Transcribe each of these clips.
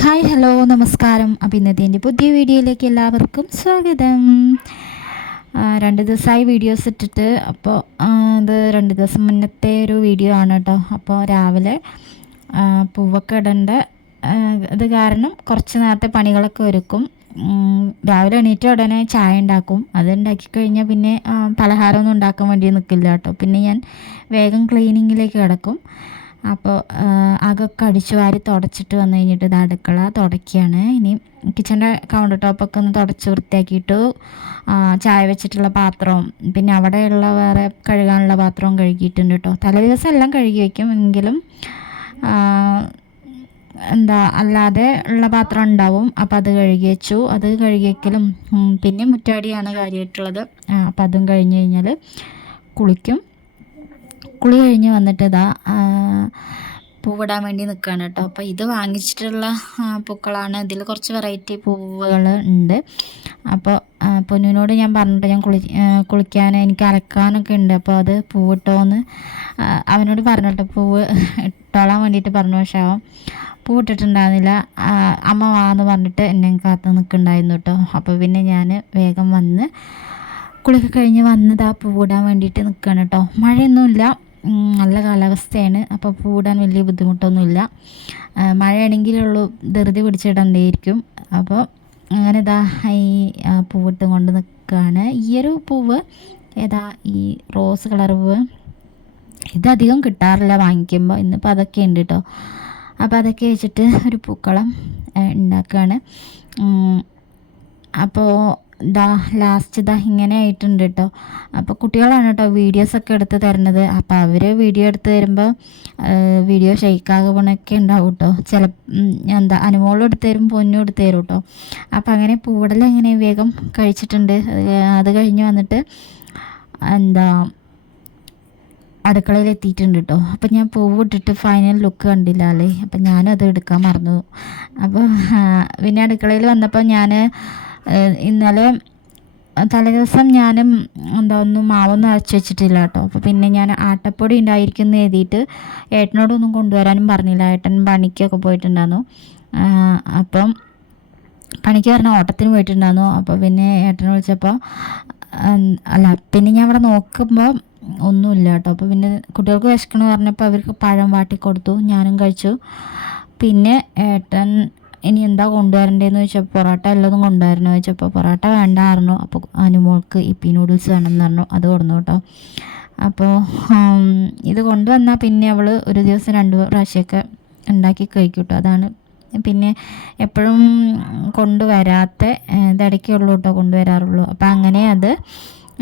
Hi hello നമസ്കാരം. അപ്പോൾ ഇന്നത്തെ എൻ്റെ പുതിയ വീഡിയോയിലേക്ക് എല്ലാവർക്കും സ്വാഗതം. 2 ദിവസമായി വീഡിയോസ് ഇട്ടിട്ട്. അപ്പോൾ ഇത് 2 ദിവസം മുന്നത്തെ ഒരു വീഡിയോ ആണ് കേട്ടോ. അപ്പോൾ രാവിലെ പൂവൊക്കെ ഇടേണ്ട ഇത് കാരണം കുറച്ച് നേരത്തെ പണികളൊക്കെ ഒരുക്കും. രാവിലെ എണീറ്റ ഉടനെ ചായ ഉണ്ടാക്കും. അത് ഉണ്ടാക്കി കഴിഞ്ഞാൽ പിന്നെ പലഹാരമൊന്നും ഉണ്ടാക്കാൻ വേണ്ടി നിൽക്കില്ല കേട്ടോ. പിന്നെ ഞാൻ വേഗം ക്ലീനിങ്ങിലേക്ക് കിടക്കും. അപ്പോൾ അകൊക്കെ അടിച്ചു വാരി തുടച്ചിട്ട് വന്നു കഴിഞ്ഞിട്ട് ഇത് അടുക്കള തുടയ്ക്കുകയാണ്. ഇനി കിച്ചൻ്റെ കൗണ്ടർ ടോപ്പൊക്കെ ഒന്ന് തുടച്ച് വൃത്തിയാക്കിയിട്ട് ചായ വെച്ചിട്ടുള്ള പാത്രവും പിന്നെ അവിടെയുള്ള വേറെ കഴുകാനുള്ള പാത്രവും കഴുകിയിട്ടുണ്ട് കേട്ടോ. തലേ ദിവസം എല്ലാം കഴുകി വയ്ക്കും. എങ്കിലും അല്ലാതെ ഉള്ള പാത്രം ഉണ്ടാവും. അപ്പോൾ അത് കഴുകി വെച്ചു. അത് കഴുകി വയ്ക്കലും പിന്നെ മുറ്റാടിയാണ് കാര്യമായിട്ടുള്ളത്. അപ്പോൾ അതും കഴിഞ്ഞ് കഴിഞ്ഞാൽ കുളിക്കും. കുളി കഴിഞ്ഞ് വന്നിട്ട് പൂവിടാൻ വേണ്ടി നിൽക്കുകയാണ് കേട്ടോ. അപ്പോൾ ഇത് വാങ്ങിച്ചിട്ടുള്ള പൂക്കളാണ്. ഇതിൽ കുറച്ച് വെറൈറ്റി പൂവുകൾ ഉണ്ട്. അപ്പോൾ പൊന്നുവിനോട് ഞാൻ പറഞ്ഞിട്ട് ഞാൻ കുളിക്കാൻ എനിക്ക് അലക്കാനൊക്കെ ഉണ്ട്. അപ്പോൾ അത് പൂവിട്ടോന്ന് അവനോട് പറഞ്ഞിട്ട് പൂവ് ഇട്ടോളാൻ വേണ്ടിയിട്ട് പറഞ്ഞു. പക്ഷേ അവൻ പൂവിട്ടിട്ടുണ്ടായിരുന്നില്ല. അമ്മ വാന്ന് പറഞ്ഞിട്ട് എന്നെ കാത്ത് നിൽക്കുന്നുണ്ടായിരുന്നു കേട്ടോ. അപ്പോൾ പിന്നെ ഞാൻ വേഗം വന്ന് കുളിയൊക്കെ കഴിഞ്ഞ് വന്നത് പൂവിടാൻ വേണ്ടിയിട്ട് നിൽക്കുകയാണ് കേട്ടോ. മഴയൊന്നുമില്ല, നല്ല കാലാവസ്ഥയാണ്. അപ്പോൾ പൂവിടാൻ വലിയ ബുദ്ധിമുട്ടൊന്നുമില്ല. മഴയാണെങ്കിലുള്ളൂ ധൃതി പിടിച്ചിടേണ്ടിയിരിക്കും. അപ്പോൾ അങ്ങനെ ഈ പൂവിട്ട് കൊണ്ട് നിൽക്കുകയാണ്. ഈ ഒരു പൂവ് ഈ റോസ് കളർ പൂവ് ഇതധികം കിട്ടാറില്ല വാങ്ങിക്കുമ്പോൾ. ഇന്നിപ്പോൾ അതൊക്കെ ഉണ്ട് കേട്ടോ. അപ്പോൾ അതൊക്കെ വെച്ചിട്ട് ഒരു പൂക്കളം ഉണ്ടാക്കുകയാണ്. അപ്പോൾ ലാസ്റ്റ് ഇങ്ങനെ ആയിട്ടുണ്ട് കേട്ടോ. അപ്പോൾ കുട്ടികളാണ് കേട്ടോ വീഡിയോസൊക്കെ എടുത്ത് തരുന്നത്. അപ്പോൾ അവർ വീഡിയോ എടുത്ത് തരുമ്പോൾ വീഡിയോ ഷെയ്ക്കാകുമ്പോഴൊക്കെ ഉണ്ടാവും കേട്ടോ. അനുമോളും എടുത്ത് തരും, പൊന്നും എടുത്ത് തരും കേട്ടോ. അപ്പോൾ അങ്ങനെ പൂവിടൽ എങ്ങനെ വേഗം കഴിച്ചിട്ടുണ്ട്. അത് കഴിഞ്ഞ് വന്നിട്ട് അടുക്കളയിൽ എത്തിയിട്ടുണ്ട് കേട്ടോ. അപ്പോൾ ഞാൻ പൂവിട്ടിട്ട് ഫൈനൽ ലുക്ക് കണ്ടില്ല അല്ലേ. അപ്പം ഞാനും അത് എടുക്കാൻ മറന്നു. അപ്പോൾ പിന്നെ അടുക്കളയിൽ വന്നപ്പോൾ ഞാൻ ഇന്നലെ തലേദിവസം ഞാനും ഒന്നും മാവൊന്നും അരച്ച് വെച്ചിട്ടില്ല കേട്ടോ. അപ്പോൾ പിന്നെ ഞാൻ ആട്ടപ്പൊടി ഉണ്ടായിരിക്കും എന്ന് എഴുതിയിട്ട് ഏട്ടനോടൊന്നും കൊണ്ടുവരാനും പറഞ്ഞില്ല. ഏട്ടൻ പണിക്കൊക്കെ പോയിട്ടുണ്ടായിരുന്നു. അപ്പം പണിക്ക് പറഞ്ഞാൽ ഓട്ടത്തിന് പോയിട്ടുണ്ടായിരുന്നു. അപ്പോൾ പിന്നെ ഏട്ടനെ വിളിച്ചപ്പോൾ പിന്നെ ഞാൻ അവിടെ നോക്കുമ്പോൾ ഒന്നുമില്ല കേട്ടോ. അപ്പോൾ പിന്നെ കുട്ടികൾക്ക് വിശക്കണമെന്ന് പറഞ്ഞപ്പോൾ അവർക്ക് പഴം വാട്ടി കൊടുത്തു, ഞാനും കഴിച്ചു. പിന്നെ ഏട്ടൻ ഇനി എന്താ കൊണ്ടുവരണ്ടേന്ന് ചോദിച്ചപ്പോൾ പൊറോട്ട എല്ലാതും കൊണ്ടുവരണോ ചോദിച്ചപ്പോൾ പൊറോട്ട വേണ്ടായിരുന്നു. അപ്പോൾ അനുമോൾക്ക് ഇപ്പി നൂഡിൽസ് വേണമെന്ന് പറഞ്ഞു, അത് കൊടുന്നു കേട്ടോ. അപ്പോൾ ഇത് കൊണ്ടുവന്നാൽ പിന്നെ അവൾ ഒരു ദിവസം 2 പ്രാവശ്യമൊക്കെ ഉണ്ടാക്കി കഴിക്കും കേട്ടോ. അതാണ് പിന്നെ എപ്പോഴും കൊണ്ടുവരാത്ത ഇടയ്ക്കുള്ളൂ കേട്ടോ കൊണ്ടുവരാറുള്ളൂ. അപ്പോൾ അങ്ങനെ അത്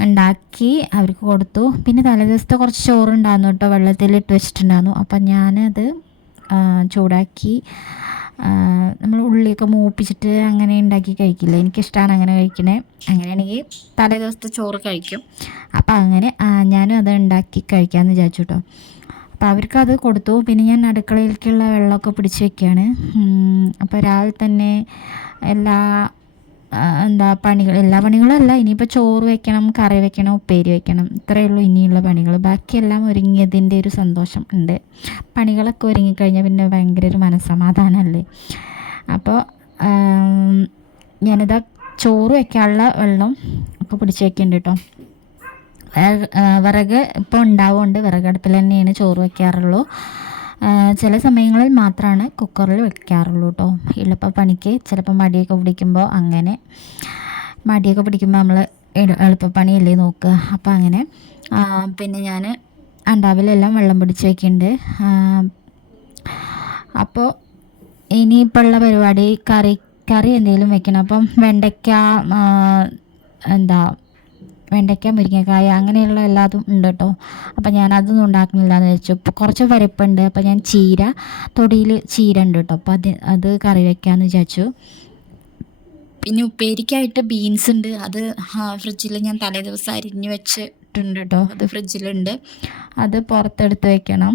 ഉണ്ടാക്കി അവർക്ക് കൊടുത്തു. പിന്നെ തലേ ദിവസത്തെ കുറച്ച് ചോറുണ്ടായിരുന്നു കേട്ടോ, വെള്ളത്തിലിട്ട് വെച്ചിട്ടുണ്ടായിരുന്നു. അപ്പം ഞാനത് ചൂടാക്കി നമ്മൾ ഉള്ളിയൊക്കെ മൂപ്പിച്ചിട്ട് അങ്ങനെ ഉണ്ടാക്കി കഴിക്കില്ല, എനിക്കിഷ്ടമാണ് അങ്ങനെ കഴിക്കണേ. അങ്ങനെയാണെങ്കിൽ തലേ ദിവസത്തെ ചോറ് കഴിക്കും. അപ്പോൾ അങ്ങനെ ഞാനും അത് ഉണ്ടാക്കി കഴിക്കാമെന്ന് വിചാരിച്ചു കേട്ടോ. അപ്പോൾ അവർക്കത് കൊടുത്തു. പിന്നെ ഞാൻ അടുക്കളയിലേക്കുള്ള വെള്ളമൊക്കെ പിടിച്ച് വയ്ക്കുകയാണ്. അപ്പോൾ രാവിലെ തന്നെ എല്ലാ പണികളും അല്ല, ഇനിയിപ്പോൾ ചോറ് വെക്കണം, കറി വെക്കണം, ഉപ്പേരി വെക്കണം, ഇത്രയേ ഉള്ളൂ ഇനിയുള്ള പണികൾ. ബാക്കിയെല്ലാം ഒരുങ്ങിയതിൻ്റെ ഒരു സന്തോഷം ഉണ്ട്. പണികളൊക്കെ ഒരുങ്ങിക്കഴിഞ്ഞാൽ പിന്നെ ഭയങ്കര ഒരു മനസ്സമാധാനമല്ലേ. അപ്പോൾ ഞാനിതാ ചോറ് വെക്കാനുള്ള വെള്ളം ഒക്കെ പിടിച്ച് വെക്കുന്നുണ്ട് കേട്ടോ. വിറക് ഇപ്പോൾ ഉണ്ടാവുകൊണ്ട് വിറകടുപ്പിൽ തന്നെയാണ് ചോറ് വയ്ക്കാറുള്ളൂ. ചില സമയങ്ങളിൽ മാത്രമാണ് കുക്കറിൽ വെക്കാറുള്ളൂ കേട്ടോ. എളുപ്പ പണിക്ക് ചിലപ്പോൾ മടിയൊക്കെ പിടിക്കുമ്പോൾ നമ്മൾ എളുപ്പപ്പണിയല്ലേ നോക്കുക. അപ്പോൾ അങ്ങനെ പിന്നെ ഞാൻ അണ്ടാവിലെല്ലാം വെള്ളം പിടിച്ച് വയ്ക്കുന്നുണ്ട്. അപ്പോൾ ഇനിയിപ്പോൾ ഉള്ള പരിപാടി കറി എന്തെങ്കിലും വെക്കണം. അപ്പം വെണ്ടയ്ക്ക മുരിങ്ങക്കായ അങ്ങനെയുള്ള എല്ലാതും ഉണ്ട് കേട്ടോ. അപ്പം ഞാൻ അതൊന്നും ഉണ്ടാക്കുന്നില്ല എന്ന് വെച്ചു. ഇപ്പോൾ കുറച്ച് പരിപ്പുണ്ട്. അപ്പോൾ ഞാൻ തൊടിയിൽ ചീര ഉണ്ട് കേട്ടോ. അപ്പോൾ അത് കറി വയ്ക്കാമെന്ന് വിചാരിച്ചു. പിന്നെ ഉപ്പേരിക്കായിട്ട് ബീൻസ് ഉണ്ട്. അത് ഫ്രിഡ്ജിൽ ഞാൻ തലേ ദിവസം അരിഞ്ഞ് വെച്ചിട്ടുണ്ട് കേട്ടോ. അത് ഫ്രിഡ്ജിലുണ്ട്. അത് പുറത്തെടുത്ത് വെക്കണം.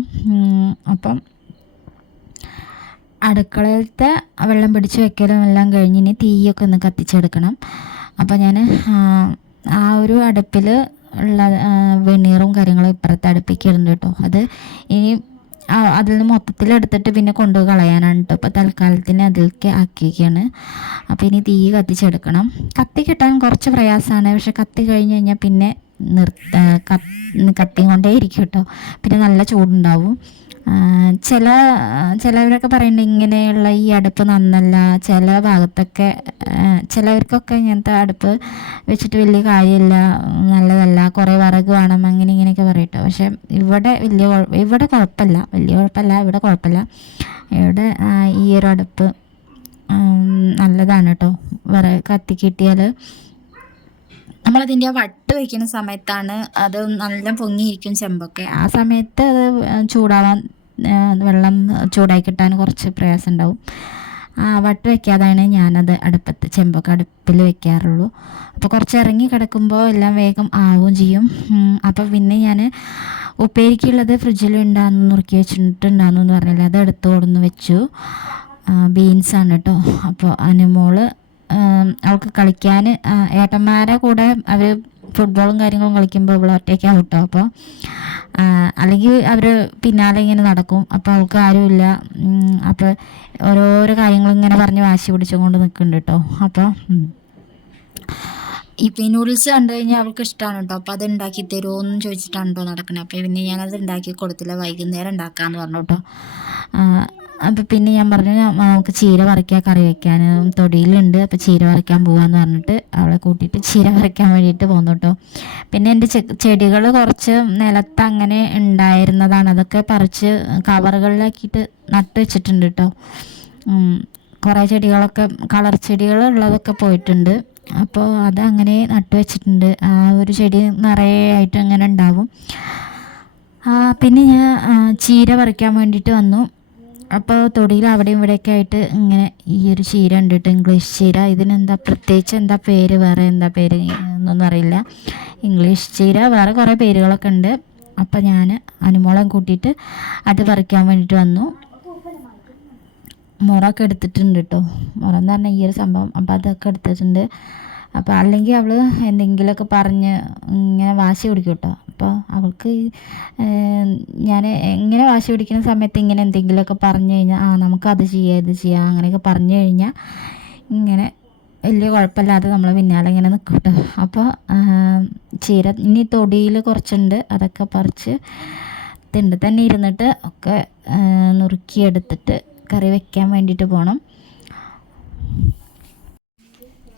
അപ്പം അടുക്കളയിലത്തെ വെള്ളം പിടിച്ച് വെക്കലും എല്ലാം കഴിഞ്ഞ് ഇനി തീയൊക്കെ ഒന്ന് കത്തിച്ചെടുക്കണം. അപ്പോൾ ഞാൻ ആ ഒരു അടുപ്പിൽ ഉള്ള വെണ്ണീറും കാര്യങ്ങളും ഇപ്പുറത്തെ അടുപ്പിക്കുന്നുണ്ട് കേട്ടോ. അത് ഇനി അതിൽ നിന്ന് മൊത്തത്തിലെടുത്തിട്ട് പിന്നെ കൊണ്ടുപോയി കളയാനാണ് കേട്ടോ. അപ്പോൾ തൽക്കാലത്തിന് അതിലേക്ക് ആക്കിയൊക്കെയാണ്. അപ്പോൾ ഇനി തീ കത്തിച്ചെടുക്കണം. കത്തി കിട്ടാൻ കുറച്ച് പ്രയാസമാണ്, പക്ഷെ കത്തി കഴിഞ്ഞ് കഴിഞ്ഞാൽ പിന്നെ കത്തിയും കൊണ്ടേ ഇരിക്കും കേട്ടോ. പിന്നെ നല്ല ചൂടുണ്ടാവും. ചിലവരൊക്കെ പറയുന്നുണ്ട് ഇങ്ങനെയുള്ള ഈ അടുപ്പ് നന്നല്ല, ചില ഭാഗത്തൊക്കെ ചിലവർക്കൊക്കെ ഇങ്ങനത്തെ അടുപ്പ് വെച്ചിട്ട് വലിയ കാര്യമില്ല, നല്ലതല്ല, കുറേ വിറക് വേണം, അങ്ങനെ ഇങ്ങനെയൊക്കെ പറയട്ടോ. പക്ഷെ ഇവിടെ കുഴപ്പമില്ല, ഇവിടെ കുഴപ്പമില്ല. ഇവിടെ ഈ ഒരു അടുപ്പ് നല്ലതാണ് കേട്ടോ. കത്തി കിട്ടിയാൽ നമ്മളതിൻ്റെ വട്ട് വയ്ക്കുന്ന സമയത്താണ് അത് നല്ല പൊങ്ങിയിരിക്കും ചെമ്പൊക്കെ. ആ സമയത്ത് അത് ചൂടാവാൻ വെള്ളം ചൂടായി കിട്ടാൻ കുറച്ച് പ്രയാസം ഉണ്ടാവും. വട്ട് വയ്ക്കാതാണ് ഞാനത് ചെമ്പൊക്കെ അടുപ്പിൽ വെക്കാറുള്ളൂ. അപ്പോൾ കുറച്ച് ഇറങ്ങി കിടക്കുമ്പോൾ എല്ലാം വേഗം ആവുകയും ചെയ്യും. അപ്പോൾ പിന്നെ ഞാൻ ഉപ്പേരിക്കുള്ളത് ഫ്രിഡ്ജിൽ ഉണ്ടാകുന്നു, നുറുക്കി വെച്ചിട്ടുണ്ടാകുന്നു എന്ന് പറഞ്ഞില്ല, അത് എടുത്ത് കൊടുന്ന് വെച്ചു. ബീൻസാണ് കേട്ടോ. അപ്പോൾ അനുമോള് അവൾക്ക് കളിക്കാൻ ഏട്ടന്മാരെ കൂടെ അവർ ഫുട്ബോളും കാര്യങ്ങളും കളിക്കുമ്പോൾ അവൾ ഒറ്റയ്ക്കാണ് കേട്ടോ. അപ്പോൾ അല്ലെങ്കിൽ അവർ പിന്നാലെ ഇങ്ങനെ നടക്കും. അപ്പോൾ അവൾക്ക് ആരുമില്ല. അപ്പോൾ ഓരോരോ കാര്യങ്ങളിങ്ങനെ പറഞ്ഞ് വാശി പിടിച്ചുകൊണ്ട് നിൽക്കുന്നുണ്ട് കേട്ടോ. അപ്പോൾ ഈ നൂഡിൽസ് കണ്ടു കഴിഞ്ഞാൽ അവൾക്ക് ഇഷ്ടമാണ് കേട്ടോ. അപ്പോൾ അത് ഉണ്ടാക്കി തരുമോ എന്ന് ചോദിച്ചിട്ടാണ് കേട്ടോ നടക്കുന്നത്. അപ്പോൾ പിന്നെ ഞാനത് ഉണ്ടാക്കി കൊടുത്തില്ല, വൈകുന്നേരം ഉണ്ടാക്കാമെന്ന് പറഞ്ഞു കേട്ടോ. അപ്പോൾ പിന്നെ ഞാൻ പറഞ്ഞു നമുക്ക് ചീര പറിക്കാൻ കറി വയ്ക്കാൻ തൊടിയിലുണ്ട്, അപ്പോൾ ചീര പറിക്കാൻ പോകാമെന്ന് പറഞ്ഞിട്ട് അവളെ കൂട്ടിയിട്ട് ചീര പറിക്കാൻ വേണ്ടിയിട്ട് പോന്നു കേട്ടോ. പിന്നെ എൻ്റെ ചെടികൾ കുറച്ച് നിലത്ത് അങ്ങനെ ഉണ്ടായിരുന്നതാണ്, അതൊക്കെ പറിച്ച് കവറുകളിലാക്കിയിട്ട് നട്ട് വെച്ചിട്ടുണ്ട് കേട്ടോ. കുറേ ചെടികളൊക്കെ കളർ ചെടികൾ ഉള്ളതൊക്കെ പോയിട്ടുണ്ട്. അപ്പോൾ അതങ്ങനെ നട്ട് വെച്ചിട്ടുണ്ട്. ആ ഒരു ചെടി നിറയെ ആയിട്ട് അങ്ങനെ ഉണ്ടാവും. പിന്നെ ഞാൻ ചീര പറിക്കാൻ വേണ്ടിയിട്ട് വന്നു. അപ്പോൾ തൊടിയിൽ അവിടെയും ഇവിടെയൊക്കെ ആയിട്ട് ഇങ്ങനെ ഈ ഒരു ചീര ഉണ്ട് കേട്ടോ, ഇംഗ്ലീഷ് ചീര. ഇതിനെന്താ പ്രത്യേകിച്ച് എന്താ പേര്, വേറെ എന്താ പേര് എന്നൊന്നും അറിയില്ല. ഇംഗ്ലീഷ് ചീര വേറെ കുറേ പേരുകളൊക്കെ ഉണ്ട്. അപ്പോൾ ഞാൻ അനുമോളെ കൂട്ടിയിട്ട് അത് പറിക്കാൻ വേണ്ടിയിട്ട് വന്നു. മുറൊക്കെ എടുത്തിട്ടുണ്ട് കേട്ടോ. മുറ എന്ന് പറഞ്ഞാൽ ഈ ഒരു സംഭവം. അപ്പോൾ അതൊക്കെ എടുത്തിട്ടുണ്ട്. അപ്പോൾ അല്ലെങ്കിൽ അവൾ എന്തെങ്കിലുമൊക്കെ പറഞ്ഞ് ഇങ്ങനെ വാശി പിടിക്കും കേട്ടോ. അപ്പോൾ അവൾക്ക് ഞാൻ ഇങ്ങനെ വാശി പിടിക്കുന്ന സമയത്ത് ഇങ്ങനെ എന്തെങ്കിലുമൊക്കെ പറഞ്ഞു കഴിഞ്ഞാൽ നമുക്കത് ചെയ്യാം ഇത് ചെയ്യാം അങ്ങനെയൊക്കെ പറഞ്ഞു കഴിഞ്ഞാൽ ഇങ്ങനെ വലിയ കുഴപ്പമില്ലാതെ നമ്മൾ പിന്നാലെ ഇങ്ങനെ നിൽക്കും കേട്ടോ. അപ്പോൾ ചീര ഇനി തൊടിയിൽ കുറച്ചുണ്ട്, അതൊക്കെ പറിച്ച് തിണ്ട് തന്നെ ഇരുന്നിട്ട് ഒക്കെ നുറുക്കിയെടുത്തിട്ട് കറി വെക്കാൻ വേണ്ടിയിട്ട് പോകണം.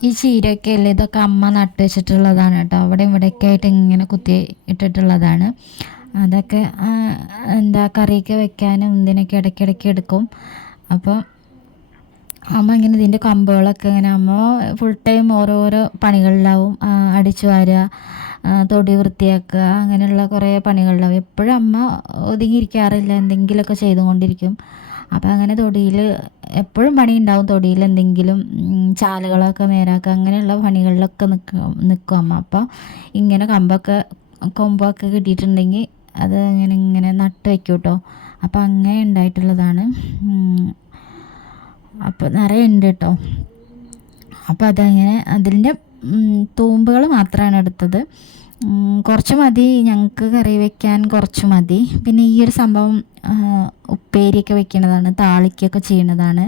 ഈ ചീരയൊക്കെ അല്ലേ, ഇതൊക്കെ അമ്മ നട്ട് വെച്ചിട്ടുള്ളതാണ് കേട്ടോ. അവിടെ ഇവിടെയൊക്കെ ആയിട്ട് ഇങ്ങനെ കുത്തി ഇട്ടിട്ടുള്ളതാണ്. അതൊക്കെ കറിയൊക്കെ വെക്കാനും ഇതിനൊക്കെ ഇടയ്ക്കിടയ്ക്ക് എടുക്കും. അപ്പോൾ അമ്മ ഇങ്ങനെ ഇതിൻ്റെ കമ്പുകളൊക്കെ ഇങ്ങനെ അമ്മ ഫുൾ ടൈം ഓരോരോ പണികളിലാവും. അടിച്ചു വാരുക, തൊടി വൃത്തിയാക്കുക, അങ്ങനെയുള്ള കുറേ പണികളിലാവും. എപ്പോഴും അമ്മ ഒതുങ്ങിയിരിക്കാറില്ല, എന്തെങ്കിലുമൊക്കെ ചെയ്തുകൊണ്ടിരിക്കും. അപ്പോൾ അങ്ങനെ തൊടിയിൽ എപ്പോഴും പണി ഉണ്ടാവും. തൊടിയിൽ എന്തെങ്കിലും ചാലുകളൊക്കെ നേരാക്കുക, അങ്ങനെയുള്ള പണികളിലൊക്കെ നിൽക്കും അമ്മ. അപ്പോൾ ഇങ്ങനെ കൊമ്പൊക്കെ കിട്ടിയിട്ടുണ്ടെങ്കിൽ അത് ഇങ്ങനെ നട്ട് വയ്ക്കും കേട്ടോ. അപ്പോൾ അങ്ങനെ ഉണ്ടായിട്ടുള്ളതാണ്. അപ്പോൾ നിറയെ ഉണ്ട് കേട്ടോ. അപ്പോൾ അതങ്ങനെ അതിൻ്റെ തൂമ്പുകൾ മാത്രമാണ് എടുത്തത്. കുറച്ച് മതി ഞങ്ങൾക്ക് കറി വയ്ക്കാൻ, കുറച്ച് മതി. പിന്നെ ഈ ഒരു സംഭവം ഉപ്പേരിയൊക്കെ വെക്കുന്നതാണ്, താളിക്കൊക്കെ ചെയ്യണതാണ്.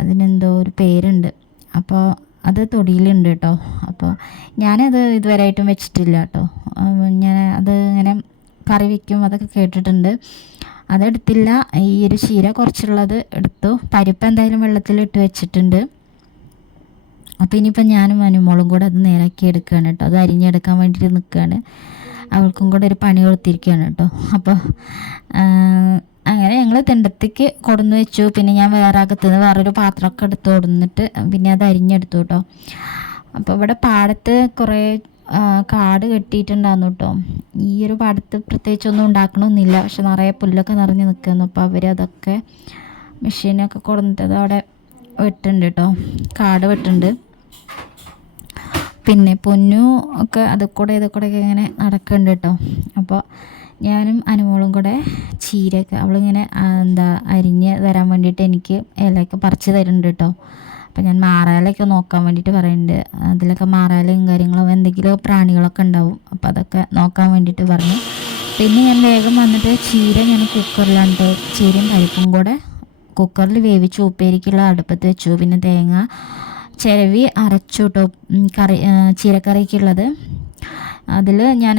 അതിനെന്തോ ഒരു പേരുണ്ട്. അപ്പോൾ അത് തൊടിയിലുണ്ട് കേട്ടോ. അപ്പോൾ ഞാനത് ഇതുവരെയായിട്ടും വെച്ചിട്ടില്ല കേട്ടോ. ഞാൻ അത് ഇങ്ങനെ കറി വയ്ക്കും അതൊക്കെ കേട്ടിട്ടുണ്ട്. അതെടുത്തില്ല. ഈ ഒരു ചീര കുറച്ചുള്ളത് എടുത്തു. പരിപ്പ് എന്തായാലും വെള്ളത്തിലിട്ട് വെച്ചിട്ടുണ്ട്. അപ്പോൾ ഇനിയിപ്പോൾ ഞാനും അനുമോളും കൂടെ അത് നേരാക്കി എടുക്കുകയാണ് കേട്ടോ. അത് അരിഞ്ഞെടുക്കാൻ വേണ്ടിയിട്ട് നിൽക്കുകയാണ്. അവൾക്കും കൂടെ ഒരു പണി കൊടുത്തിരിക്കുകയാണ് കേട്ടോ. അപ്പോൾ അങ്ങനെ ഞങ്ങൾ തിണ്ടത്തേക്ക് കൊടുന്ന് വെച്ചു. പിന്നെ ഞാൻ വേറെ അകത്തുനിന്ന് വേറൊരു പാത്രമൊക്കെ എടുത്ത് കൊടുന്നിട്ട് പിന്നെ അത് അരിഞ്ഞെടുത്തു കേട്ടോ. അപ്പോൾ ഇവിടെ പാടത്ത് കുറേ കാട് കെട്ടിയിട്ടുണ്ടായിരുന്നു കേട്ടോ. ഈ ഒരു പാടത്ത് പ്രത്യേകിച്ചൊന്നും ഉണ്ടാക്കണമെന്നില്ല, പക്ഷെ നിറയെ പുല്ലൊക്കെ നിറഞ്ഞ് നിൽക്കുന്നു. അപ്പോൾ അവരതൊക്കെ മെഷീനൊക്കെ കൊടുന്നിട്ട് അത് അവിടെ വെട്ടുണ്ട് കേട്ടോ, കാട് വെട്ടുണ്ട്. പിന്നെ പൊന്നു ഒക്കെ ഇതൊക്കെ ഇങ്ങനെ നടക്കുന്നുണ്ട് കേട്ടോ. അപ്പോൾ ഞാനും അനുമോളും കൂടെ ചീരയൊക്കെ അവളിങ്ങനെ അരിഞ്ഞ് തരാൻ വേണ്ടിയിട്ട് എനിക്ക് ഇലയൊക്കെ പറിച്ച് തരുന്നുണ്ട് കേട്ടോ. അപ്പോൾ ഞാൻ മാറാലയൊക്കെ നോക്കാൻ വേണ്ടിയിട്ട് പറയുന്നുണ്ട്. അതിലൊക്കെ മാറാലയും കാര്യങ്ങളും എന്തെങ്കിലും പ്രാണികളൊക്കെ ഉണ്ടാവും. അപ്പോൾ അതൊക്കെ നോക്കാൻ വേണ്ടിയിട്ട് പറഞ്ഞു. പിന്നെ ഞാൻ വേഗം വന്നിട്ട് ചീര ഞാൻ കുക്കറിലാണ് ചീരയും പരിപ്പും കൂടെ കുക്കറിൽ വേവിച്ചു ഉപ്പേരിക്കുള്ള അടുപ്പത്ത് വെച്ചു. പിന്നെ തേങ്ങ ചിരവി അരച്ചു കേട്ടോ കറി ചീരക്കറിക്കുള്ളത്. അതിൽ ഞാൻ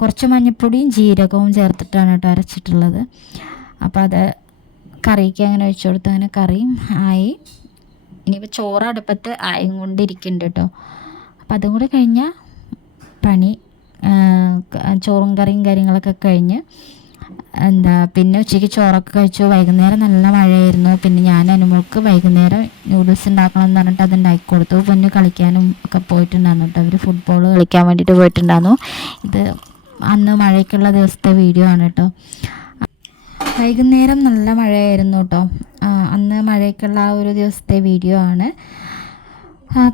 കുറച്ച് മഞ്ഞൾപ്പൊടിയും ജീരകവും ചേർത്തിട്ടാണ് കേട്ടോ അരച്ചിട്ടുള്ളത്. അപ്പോൾ അത് കറിക്ക് അങ്ങനെ വെച്ച് കൊടുത്ത് അങ്ങനെ കറിയും ആയി. ഇനിയിപ്പോൾ ചോറ് അടുപ്പത്ത് ആയും കൊണ്ടിരിക്കുന്നുണ്ട് കേട്ടോ. അപ്പോൾ അതും കൂടി കഴിഞ്ഞാൽ പണി ചോറും കറിയും കാര്യങ്ങളൊക്കെ കഴിഞ്ഞ് പിന്നെ ഉച്ചയ്ക്ക് ചോറൊക്കെ കഴിച്ചു. വൈകുന്നേരം നല്ല മഴയായിരുന്നു. പിന്നെ ഞാൻ അനുമോൾക്ക് വൈകുന്നേരം നൂഡിൽസ് ഉണ്ടാക്കണം എന്ന് പറഞ്ഞിട്ട് അത് ഉണ്ടാക്കി കൊടുത്തു. പിന്നെ കളിക്കാനും ഒക്കെ പോയിട്ടുണ്ടായിരുന്നു കേട്ടോ. അവർ ഫുട്ബോൾ കളിക്കാൻ വേണ്ടിയിട്ട് പോയിട്ടുണ്ടായിരുന്നു. ഇത് അന്ന് മഴയ്ക്കുള്ള ദിവസത്തെ വീഡിയോ ആണ് കേട്ടോ. വൈകുന്നേരം നല്ല മഴയായിരുന്നു കേട്ടോ. അന്ന് മഴയ്ക്കുള്ള ആ ഒരു ദിവസത്തെ വീഡിയോ ആണ്.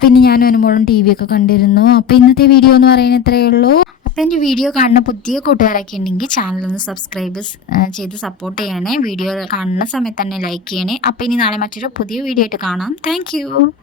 പിന്നെ ഞാനും അനുമോളും ടി വി ഒക്കെ കണ്ടിരുന്നു. അപ്പോൾ ഇന്നത്തെ വീഡിയോ എന്ന് പറയുന്നത് ഇത്രയേ ഉള്ളൂ. അപ്പോൾ എൻ്റെ വീഡിയോ കാണുന്ന പുതിയ കൂട്ടുകാരൊക്കെ ഉണ്ടെങ്കിൽ ചാനലൊന്ന് സബ്സ്ക്രൈബ് ചെയ്ത് സപ്പോർട്ട് ചെയ്യണേ. വീഡിയോ കാണുന്ന സമയത്ത് തന്നെ ലൈക്ക് ചെയ്യണേ. അപ്പോൾ ഇനി നാളെ മറ്റൊരു പുതിയ വീഡിയോ ആയിട്ട് കാണാം. താങ്ക്